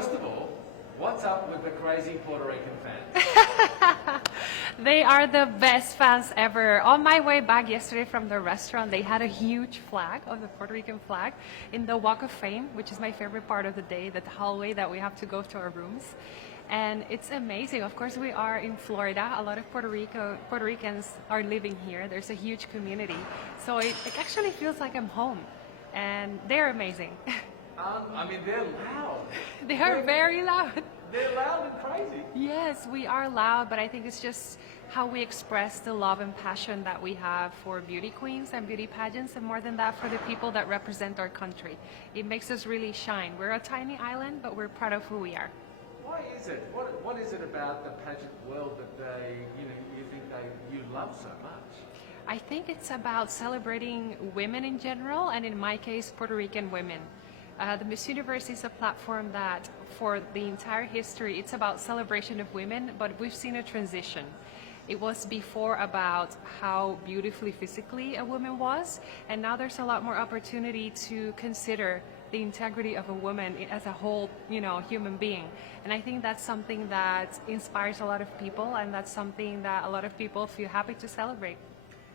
first of all, what's up with the crazy Puerto Rican fans? They are the best fans ever. On my way back yesterday from the restaurant, they had a huge flag of the Puerto Rican flag in the Walk of Fame, which is my favorite part of the day, the hallway that we have to go to our rooms. And it's amazing. Of course, we are in Florida. A lot of Puerto Ricans are living here. There's a huge community. So it actually feels like I'm home. And they're amazing. I mean, they're loud. They are very loud. They're loud and crazy. Yes, we are loud, but I think it's just how we express the love and passion that we have for beauty queens and beauty pageants, and more than that, for the people that represent our country. It makes us really shine. We're a tiny island, but we're proud of who we are. Why is it? What is it about the pageant world that you think you love so much? I think it's about celebrating women in general, and in my case, Puerto Rican women. The Miss Universe is a platform that, for the entire history, it's about celebration of women, but we've seen a transition. It was before about how beautifully physically a woman was, and now there's a lot more opportunity to consider the integrity of a woman as a whole, human being. And I think that's something that inspires a lot of people, and that's something that a lot of people feel happy to celebrate.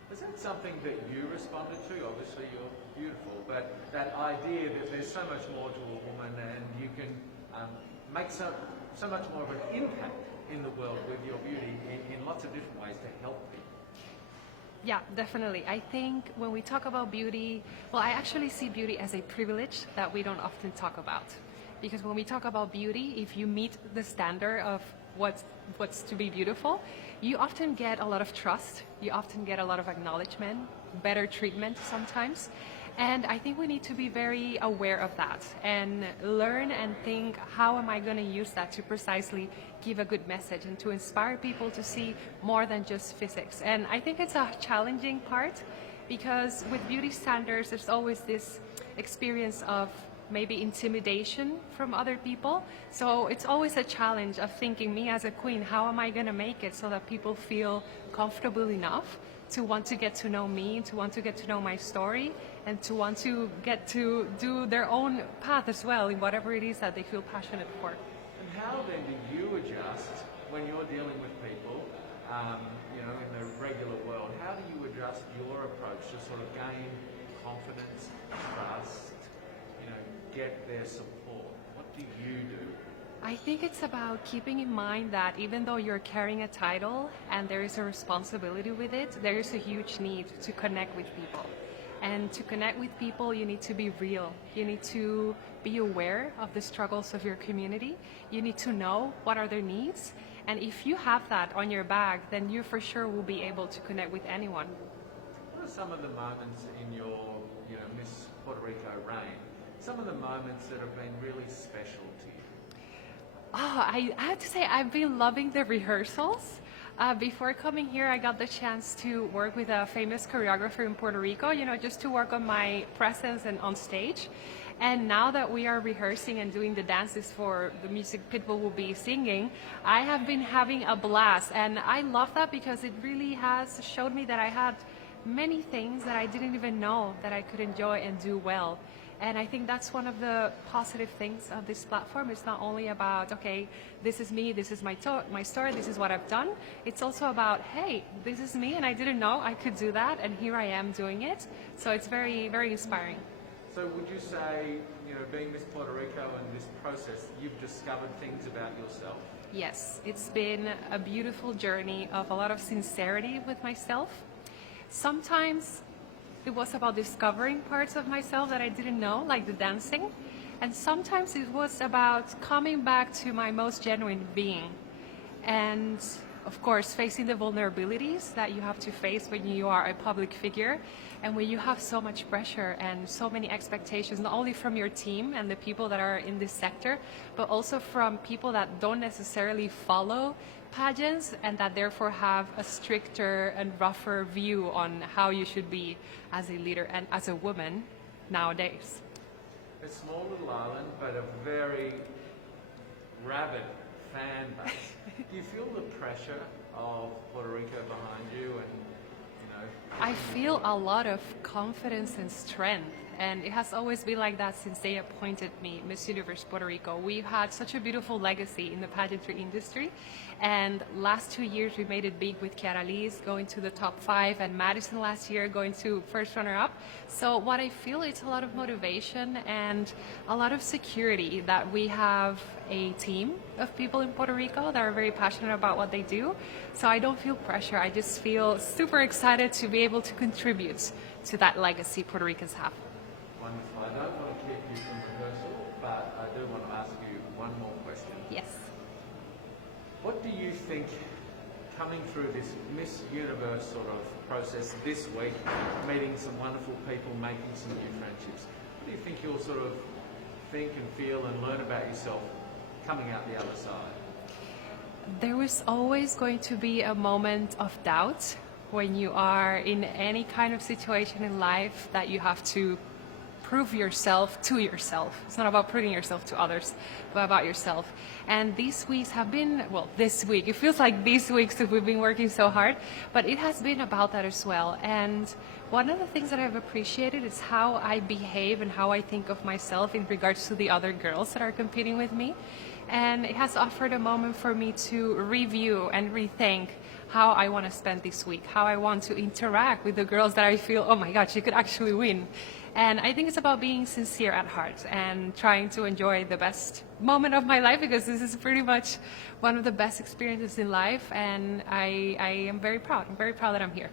Was that something that you responded to? Obviously you're beautiful, but that idea that there's so much more to a woman and you can make so much more of an impact in the world with your beauty in lots of different ways to help people. Yeah, definitely. I think when we talk about beauty, well, I actually see beauty as a privilege that we don't often talk about. Because when we talk about beauty, if you meet the standard of what's to be beautiful, you often get a lot of trust, you often get a lot of acknowledgement, better treatment sometimes. And I think we need to be very aware of that and learn and think, how am I going to use that to precisely give a good message and to inspire people to see more than just physics. And I think it's a challenging part, because with beauty standards, there's always this experience of maybe intimidation from other people. So it's always a challenge of thinking, me as a queen, how am I going to make it so that people feel comfortable enough to want to get to know me, to want to get to know my story, and to want to get to do their own path as well in whatever it is that they feel passionate for. And how then do you adjust when you're dealing with people, in the regular world? How do you adjust your approach to sort of gain confidence, trust, get their support? What do you do? I think it's about keeping in mind that even though you're carrying a title and there is a responsibility with it, there is a huge need to connect with people. And to connect with people, you need to be real. You need to be aware of the struggles of your community. You need to know what are their needs. And if you have that on your bag, then you for sure will be able to connect with anyone. What are some of the moments in your, Miss Puerto Rico reign? Some of the moments that have been really special to you? Oh, I have to say, I've been loving the rehearsals. Before coming here, I got the chance to work with a famous choreographer in Puerto Rico, just to work on my presence and on stage. And now that we are rehearsing and doing the dances for the music Pitbull will be singing, I have been having a blast. And I love that because it really has showed me that I had many things that I didn't even know that I could enjoy and do well. And I think that's one of the positive things of this platform. It's not only about, okay, this is me, this is my story, this is what I've done. It's also about, hey, this is me and I didn't know I could do that, and here I am doing it. So it's very, very inspiring. So would you say, being Miss Puerto Rico and this process, you've discovered things about yourself? Yes, it's been a beautiful journey of a lot of sincerity with myself. Sometimes it was about discovering parts of myself that I didn't know, like the dancing. And sometimes it was about coming back to my most genuine being. And of course, facing the vulnerabilities that you have to face when you are a public figure and when you have so much pressure and so many expectations, not only from your team and the people that are in this sector, but also from people that don't necessarily follow pageants and that therefore have a stricter and rougher view on how you should be as a leader and as a woman nowadays. A small little island, but a very rabid fan base. Do you feel the pressure of Puerto Rico behind you and, I feel a lot of confidence and strength, and it has always been like that since they appointed me Miss Universe Puerto Rico. We've had such a beautiful legacy in the pageantry industry, and last 2 years we made it big with Chiara Liz going to the top 5, and Madison last year going to first runner-up. So what I feel is a lot of motivation and a lot of security that we have a team of people in Puerto Rico that are very passionate about what they do. So I don't feel pressure. I just feel super excited to be able to contribute to that legacy Puerto Ricans have. Wonderful. I don't want to keep you from rehearsal, but I do want to ask you one more question. Yes. What do you think, coming through this Miss Universe sort of process this week, meeting some wonderful people, making some new friendships, what do you think you'll sort of think and feel and learn about yourself coming out the other side? There is always going to be a moment of doubt when you are in any kind of situation in life that you have to prove yourself to yourself. It's not about proving yourself to others, but about yourself. And these weeks have been, well, this week, it feels like these weeks that we've been working so hard, but it has been about that as well. And one of the things that I've appreciated is how I behave and how I think of myself in regards to the other girls that are competing with me. And it has offered a moment for me to review and rethink how I want to spend this week, how I want to interact with the girls that I feel, oh my God, she could actually win. And I think it's about being sincere at heart and trying to enjoy the best moment of my life, because this is pretty much one of the best experiences in life, and I am very proud. I'm very proud that I'm here.